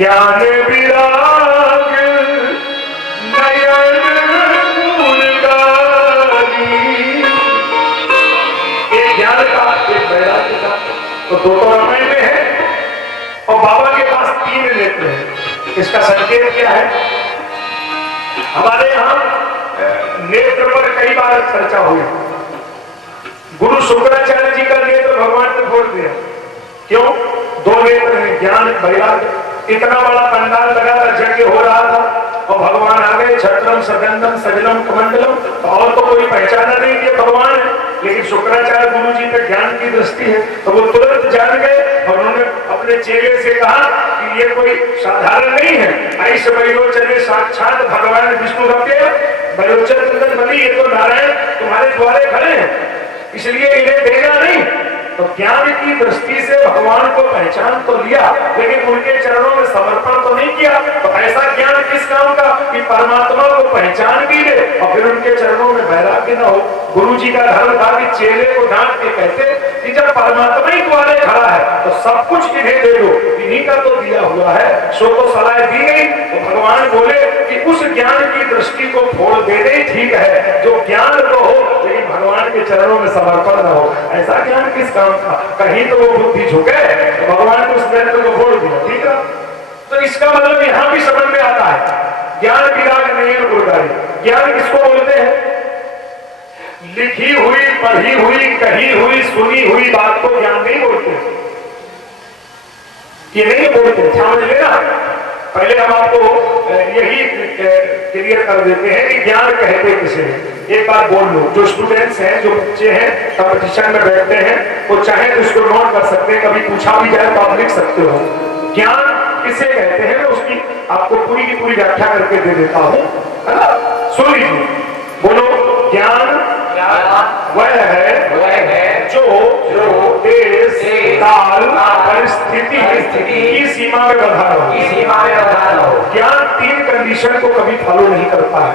ज्ञान विराग नयन गुणगारी। एक ज्ञान का एक वैराग्य का, तो दो तो रामायण में है और बाबा के पास 3 नेत्र हैं। इसका संकेत क्या है? हमारे यहाँ नेत्र पर कई बार चर्चा हुई। गुरु शुक्राचार्य जी का नेत्र भगवान ने खोल दिया। क्यों? 2 नेत्र हैं, ज्ञान वैराग्य। इतना बड़ा पंडाल लगा था, यज्ञ हो रहा था और भगवान आ गए, छत्रम सगंधम सजलम कमंडलम, और तो कोई पहचाना नहीं कि भगवान है। लेकिन शुक्राचार्य गुरु जी पे ज्ञान की दृष्टि है तो वो तुरंत जान गए और उन्होंने अपने चेले से कहा कि ये कोई साधारण नहीं है, ऐसे वैरोचन साक्षात भगवान विष्णु वैरोचन बनी, ये तो नारायण तुम्हारे द्वारे खड़े हैं, इसलिए इन्हें देना नहीं। तो ज्ञान की दृष्टि से भगवान को पहचान तो लिया, लेकिन उनके चरणों में समर्पण तो नहीं किया। तो ऐसा ज्ञान किस काम का कि परमात्मा को पहचान भी ले और फिर उनके चरणों में वैराग्य न हो। गुरु जी का धर्म था कि चेले को डांट के कहते कि जब परमात्मा ही द्वारे खड़ा है तो सब कुछ इन्हें दे दो, इन्हीं का तो दिया हुआ है। सो तो सलाह दी गई तो भगवान बोले कि उस ज्ञान की दृष्टि को फोड़ देना ही ठीक है, जो ज्ञान तो हो लेकिन भगवान के चरणों में समर्पण न हो। ऐसा ज्ञान किस काम का? कहीं तो वो बुद्धि झुके तो भगवान ने उस नेत्र को फोड़ दिया। ठीक है, तो इसका मतलब यहां भी समझ में आता है ज्ञान विराग नयन गुणगारी। ज्ञान किसको बोलते हैं? लिखी हुई, पढ़ी हुई, कही हुई, सुनी हुई बात को ज्ञान नहीं बोलते, ये नहीं बोलते। समझ लेना, पहले हम आपको यही क्लियर कर देते हैं कि ज्ञान कहते किसे हैं। एक बार बोल लो, जो स्टूडेंट्स हैं, जो बच्चे हैं, कंपटीशन में बैठते हैं, वो चाहे तो इसको नोट कर सकते हैं, कभी पूछा भी जाए तो आप लिख सकते हो। ज्ञान किसे कहते हैं, मैं उसकी आपको पूरी की पूरी व्याख्या करके दे देता हूं, है ना? सुन लीजिए, बोलो। ज्ञान वह है जो देश काल परिस्थिति की सीमा में बंधा हो। ज्ञान 3 कंडीशन को कभी फॉलो नहीं करता है।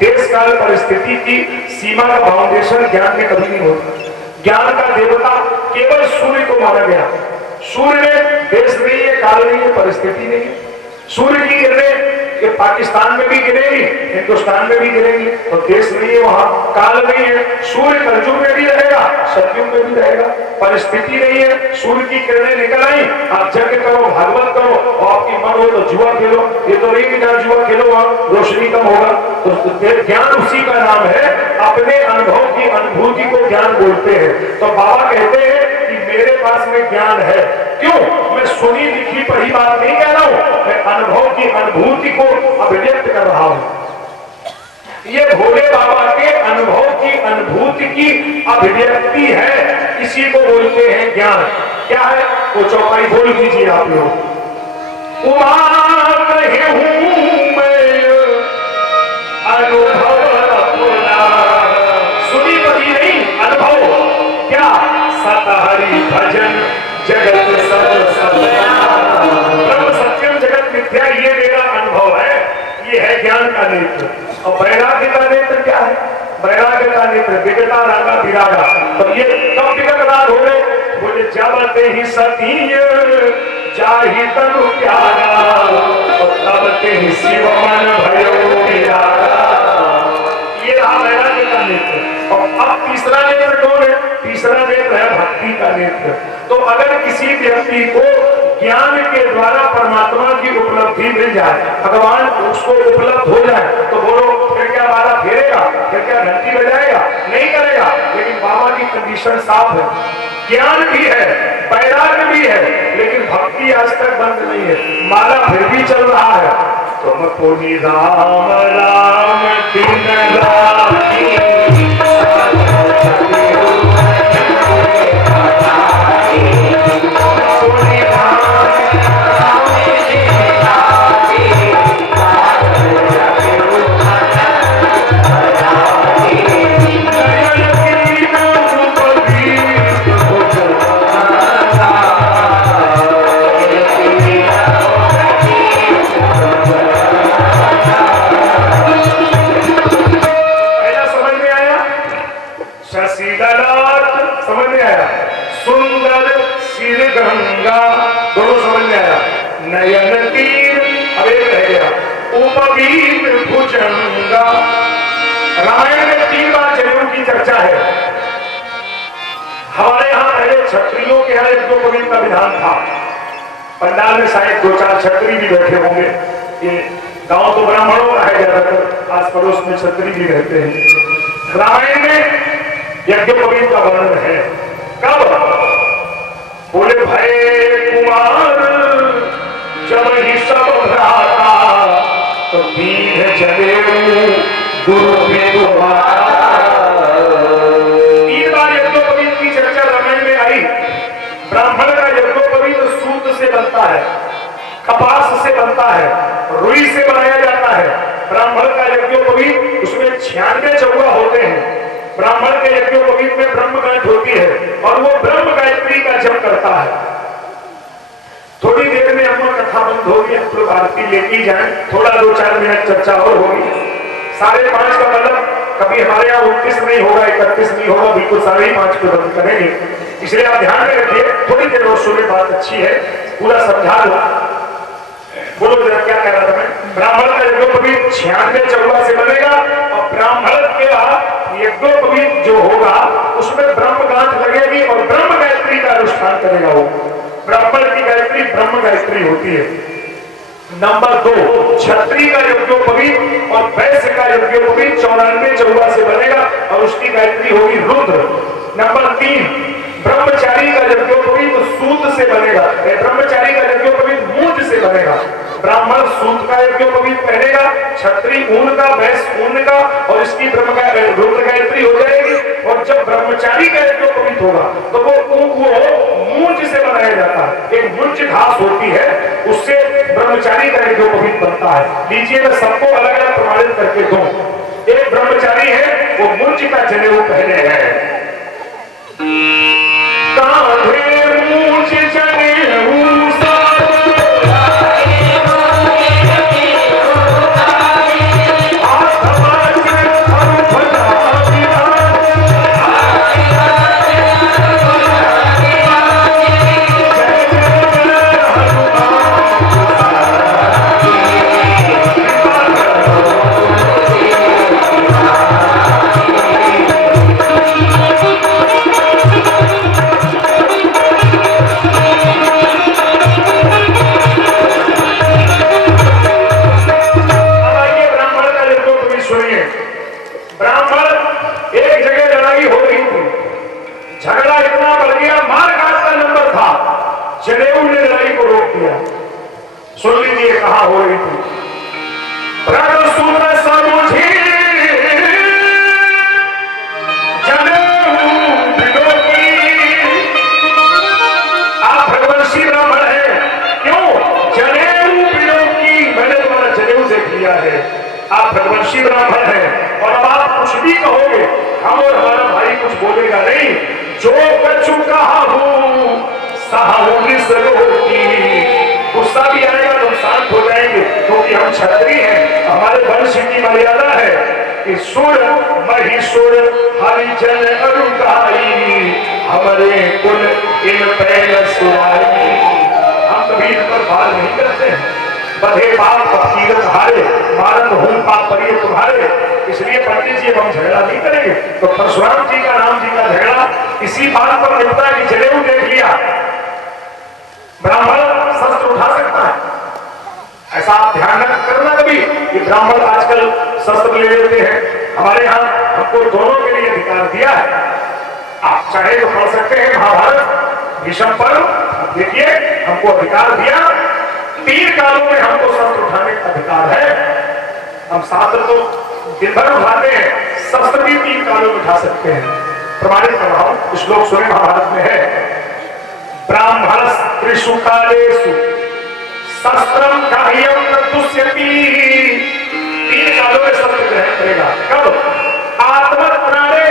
देश काल परिस्थिति की सीमा का फाउंडेशन ज्ञान में कभी नहीं होता। ज्ञान का देवता केवल सूर्य को माना गया। सूर्य में देश नहीं है, काल नहीं है, परिस्थिति नहीं है। सूर्य की किरणें पाकिस्तान में भी गिरेगी, हिंदुस्तान में भी गिरेगी, तो देश नहीं है, वहां काल नहीं है। सूर्य कलयुग में भी रहेगा, सतयुग में भी रहेगा। परिस्थिति नहीं है, सूर्य की किरणें निकल आई, आप यज्ञ करो, भागवत करो और आपकी मन हो तो जुआ खेलो। ये तो नहीं कि जहां जुआ खेलो वहां रोशनी कम होगा। तो ज्ञान उसी का नाम है, अपने अनुभव की अनुभूति को ज्ञान बोलते हैं। तो बाबा कहते हैं कि मेरे पास में ज्ञान है। क्यों? मैं सुनी लिखी पढ़ी बात नहीं कह रहा हूं, मैं अनुभव की अनुभूति को अभिव्यक्त कर रहा हूं। ये भोले बाबा के अनुभव की अनुभूति की अभिव्यक्ति है, इसी को बोलते हैं ज्ञान। क्या है वो चौपाई बोल दीजिए आप लोग। उमा कहे हूं मैं अनुभव अपना, सुनी पढ़ी नहीं, अनुभव। क्या? सतहरि भजन जगत ब्रह्म सत्यम जगत मिथ्या, ये मेरा अनुभव है। ये है ज्ञान का नेत्र। और वैराग्य का नेत्र क्या है? वैराग्य का नेत्र विगता रागा विरागा। तो ये कब विगत राग हो गए? बोले जावते ही सतीय जाहि तनु प्यारा, तब ते ही शिव मन भयो विरागा। ये रहा वैराग्य का नेत्र। और अब तीसरा नेत्र कौन है? तीसरा नेत्र है भक्ति का नेत्र। तो अगर किसी व्यक्ति को ज्ञान के द्वारा परमात्मा की उपलब्धि मिल जाए, भगवान उसको उपलब्ध हो जाए, तो बोलो फिर क्या बारा फेरेगा, फिर क्या घंटी बजाएगा? नहीं करेगा। लेकिन बाबा की कंडीशन साफ है, ज्ञान भी है, वैराग्य भी है, लेकिन भक्ति आज तक बंद नहीं है, माला फिर भी चल रहा है। तुम पुनि राम राम दिन राती समझ में आया? सुंदर सिर गंगा, दोनों समझ में आया? नयन की उपवीत भुजंगा। रामायण में 3 बार जनेऊ की चर्चा है। हमारे यहाँ पहले क्षत्रियों के यहाँ यज्ञोपवीत का विधान था। पंडाल में शायद 2-4 क्षत्रिय भी बैठे होंगे। ये गांव तो ब्राह्मणों का है, ज्यादातर आस पड़ोस में क्षत्रिय भी रहते हैं। रामायण में यज्ञोपवीत का वर्णन है। कब? बोले भय कुमार जब ही सब भ्राता, तो दीन जनेऊ दुर्विदु माता। 3 बार यज्ञोपवीत की चर्चा रामायण में आई। ब्राह्मण का यज्ञोपवीत सूत से बनता है, कपास से बनता है, रुई से बनाया जाता है। ब्राह्मण का यज्ञोपवीत, उसमें 96 चौवा होते हैं। ब्राह्मण के यज्ञोपवीत में ब्रह्म गायत्री होती है और वो ब्रह्म गायत्री का जप करता है। थोड़ी देर में हम कथा बंद होगी, हम लोग आरती लेके जाए, थोड़ा 2-4 मिनट चर्चा और होगी। 5:30 का मतलब कभी हमारे यहाँ 29 नहीं होगा, 31 नहीं होगा, बिल्कुल 5:30 पे बंद करेंगे। इसलिए आप ध्यान में रखिए, थोड़ी देर और सुने, बात अच्छी है, पूरा समझा दो। बोलो जरा क्या कह रहा था मैं? ब्राह्मण का यज्ञोपवीत 96 चौवा से बनेगा और ब्राह्मण के यज्ञोपवीत जो होगा उसमें ब्रह्म गांठ लगेगी और ब्रह्म गायत्री का अनुष्ठान करेगा। वो ब्राह्मण की गायत्री ब्रह्म गायत्री होती है। नंबर 2, क्षत्रिय का यज्ञोपवीत और वैश्य का यज्ञोपवीत 94 चौवा से बनेगा और उसकी गायत्री होगी रुद्र। नंबर 3, ब्रह्मचारी का यज्ञोपवीत सूत से बनेगा। ब्रह्मचारी का यज्ञोपवीत मूंज से बनेगा। ब्राह्मण सूत का यज्ञोपवीत पहनेगा, क्षत्रिय ऊन का, वैश्य ऊन का, और इसकी रुद्र गायत्री हो जाएगी। और जब ब्रह्मचारी का यज्ञोपवीत होगा तो वो मूंज से बनाया जाता है। एक मूंज घास होती है, उससे ब्रह्मचारी का यज्ञोपवीत बनता है। लीजिए मैं सबको अलग अलग प्रमाणित करके दूं। एक ब्रह्मचारी है, वो मूंज का जनेऊ पहने हैं। जनेऊ ने लड़ाई को रोक दिया। सुन लीजिए कहां हो रही थी। आप भगवंशी ब्राह्मण है, क्यों? जनेऊ बिलो की, मैंने तुम्हारा जनेऊ देख लिया है। आप भगवंशी ब्राह्मण है और अब आप कुछ भी कहोगे, हम और हमारा भाई कुछ बोलेगा नहीं। जो कछु कहा हूं गुस्सा भी आएगा तो शांत हो जाएंगे, क्योंकि हम क्षत्रिय हैं। हमारे वंश की मर्यादा है कि सुर महिषुर हरिजन अरुगाई, हमारे कुल इन पैन सुराई। हम कभी इन पर बात नहीं करते हैं। बधे पाप पकीरत हारे, मारन हूं पाप परिय तुम्हारे। इसलिए पंडित जी हम झगड़ा नहीं करेंगे। तो परशुराम जी का, राम जी का झगड़ा इसी बात पर निपटा कि जनेऊ देख लिया। ब्राह्मण शस्त्र उठा सकता है, ऐसा आप ध्यान करना कभी कि ब्राह्मण आजकल शस्त्र ले लेते हैं। हमारे यहाँ हमको दोनों के लिए अधिकार दिया है। आप चाहे तो पढ़ सकते हैं महाभारत भीष्म पर्व, देखिए हमको अधिकार दिया। 3 कालों में हमको शस्त्र उठाने का अधिकार है। हम शास्त्र तो दिन भर उठाते हैं, शस्त्र भी 3 कालों में उठा सकते हैं। प्रमाणित कर रहा हूं, श्लोक सुने, महाभारत में है। ब्राह्मण त्रिषु कालेषु शस्त्रम ग्राह्यम न तुष्यति। 3 कालों में शस्त्र ग्रहण करेगा। कब? आत्मत्राणे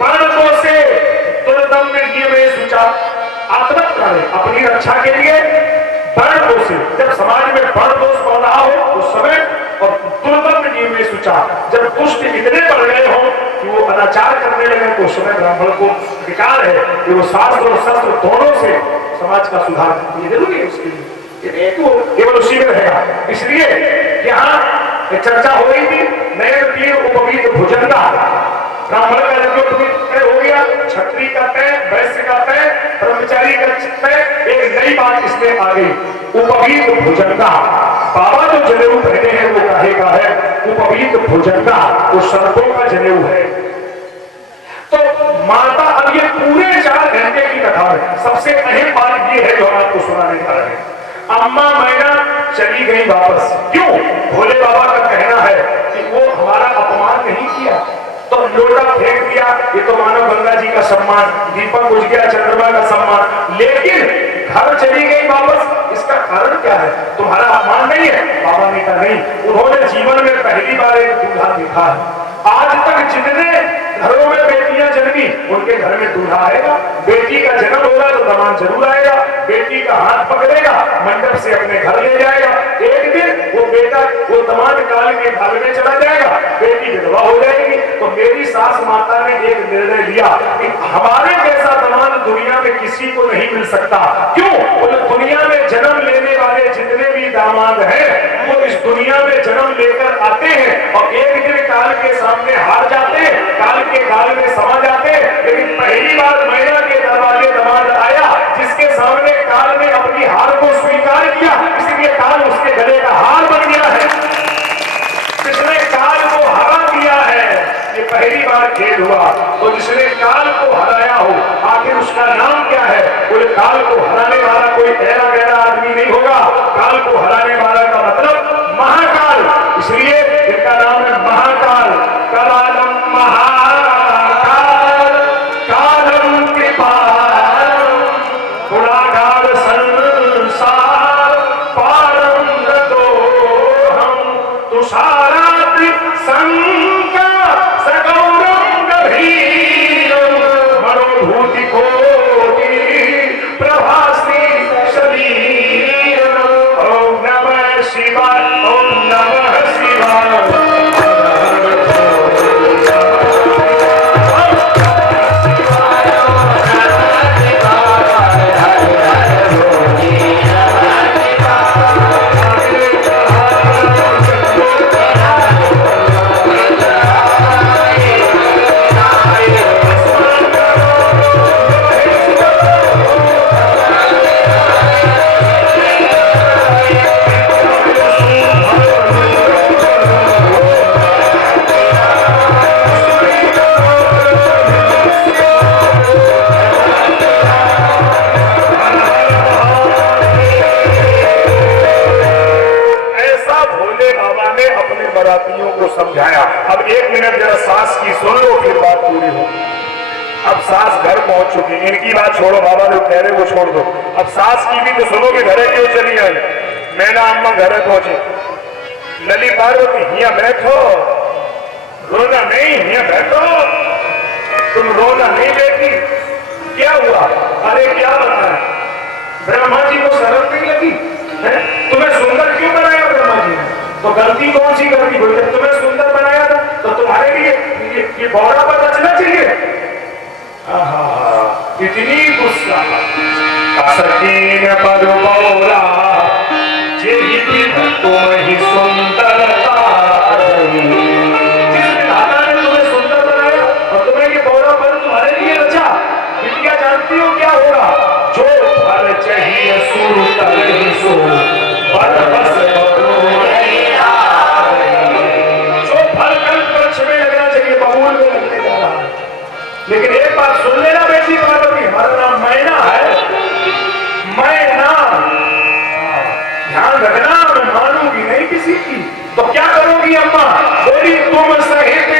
बाणदोषे दुर्दम्य नियमे शुचा। आत्मत्राणे, अपनी रक्षा के लिए, बाणदोषे, जब समाज में बाणदोष बढ़ रहा हो उस समय, और दुर्दम्य नियमे शुचा, जब दुष्ट इतने बढ़ गए हो कि वो अनाचार करने लगे तो उस समय ब्राह्मण को अधिकार है कि वो शास्त्र और शस्त्र दोनों से समाज का सुधार करती है। जरूरी है उसके लिए। वो केवल उसी में रहेगा। इसलिए यहाँ चर्चा हो रही थी नयन तीर उपवीत भुजंगा, ब्राह्मण का यज्ञोपवीत तय हो गया, क्षत्रिय का तय, वैश्य का तय, ब्रह्मचारी का तय। एक नई बात इसमें आ गई, उपवीत भुजंगा। बाबा जो जनेऊ पहने हैं वो काहे का है? उपवीत भुजंगा, वो सर्पों का जनेऊ है। तो माता, अब ये पूरे 4 घंटे की कथा में सबसे अहम बात ये है जो हम आपको सुनाने जा रहे हैं। अम्मा मैना चली गई वापस। क्यों? भोले बाबा का कहना है कि वो हमारा अपमान नहीं किया, तो लोटा फेंक दिया, ये तो मानो गंगा जी का सम्मान, दीपक बुझ गया, चंद्रमा का सम्मान, लेकिन घर चली गई वापस। इसका कारण क्या है? तुम्हारा अपमान नहीं है? बाबा ने कहा नहीं, उन्होंने जीवन में पहली बार एक दूल्हा देखा है। आज तक जितने घरों में बेटियां जन्मी उनके घर में दूल्हा आएगा। बेटी का जन्म होगा तो दामाद जरूर आएगा, बेटी का हाथ पकड़ेगा, मंडप से अपने घर ले जाएगा। एक दिन वो बेटा, वो दामाद काल के भाग में चला जाएगा, बेटी विधवा हो जाएगी। तो मेरी सास माता ने एक निर्णय लिया कि हमारे जैसा दामाद दुनिया में किसी को नहीं मिल सकता। क्यों? दुनिया में जन्म लेने वाले जितने भी दामाद हैं वो इस दुनिया में जन्म लेकर आते हैं और एक दिन काल के सामने हार जाते हैं, काल के काल में समा जाते हैं। लेकिन पहली बार मैना के दरवाजे दामाद आया जिसके सामने काल ने अपनी हार को स्वीकार किया, इसलिए काल उसके गले का हार बन गया है। जिसने काल को हरा दिया है, ये पहली बार खेल हुआ। तो जिसने काल को हराया हो, आखिर उसका नाम क्या है? कोई काल को हराने वाला कोई ऐरा गहरा आदमी नहीं होगा। काल को हराने वाला का मतलब महाकाल, इसलिए इनका नाम है महाकाल। कालम महाकाल, कालम कृपाल, गुणागार संसार, पारम गतोऽहम्, तुषाराद्रि संका सगौरम गभीरम, मनोभूति कोटि प्रभास्ति शरीरम। ओम नमः शिवाय, ओम नमः शिवाय। समझाया। अब 1 मिनट जरा सास की सुन लो, फिर बात पूरी हो। अब सास घर पहुंच चुकी, इनकी बात छोड़ो, बाबा जो कह रहे वो छोड़ दो। अब सास की भी तो सुनो कि घरे क्यों चली आई। मैना अम्मा घरे पहुंची, लली पार्वती हिया बैठो, रोना नहीं, हिया बैठो, तुम रोना नहीं बेटी, क्या हुआ? अरे क्या बताया, ब्रह्मा जी को शर्म नहीं लगी है? तुम्हें सुंदर क्यों बनाया ब्रह्मा जी ने? तो गलती कौन सी गलती हुई? जब तुम्हें सुंदर बनाया था तो तुम्हारे लिए ये बौरा पर बचना चाहिए। इतनी गुस्सा सकीन पर बौरा, तुम ही सुंदरता, जिस दादा ने तुम्हें सुंदर बनाया और तुम्हें ये बौरा पर तुम्हारे लिए रचा, बिटिया जानती हो क्या होगा? जो फल चाहिए सुंदर ही सो, बस लेकिन एक बात सुन लेना बेटी पार्वती, हमारा नाम मैना है, मैना, ध्यान रखना, मैं मानूंगी नहीं किसी की। तो क्या करोगी अम्मा? बोली तुम सहित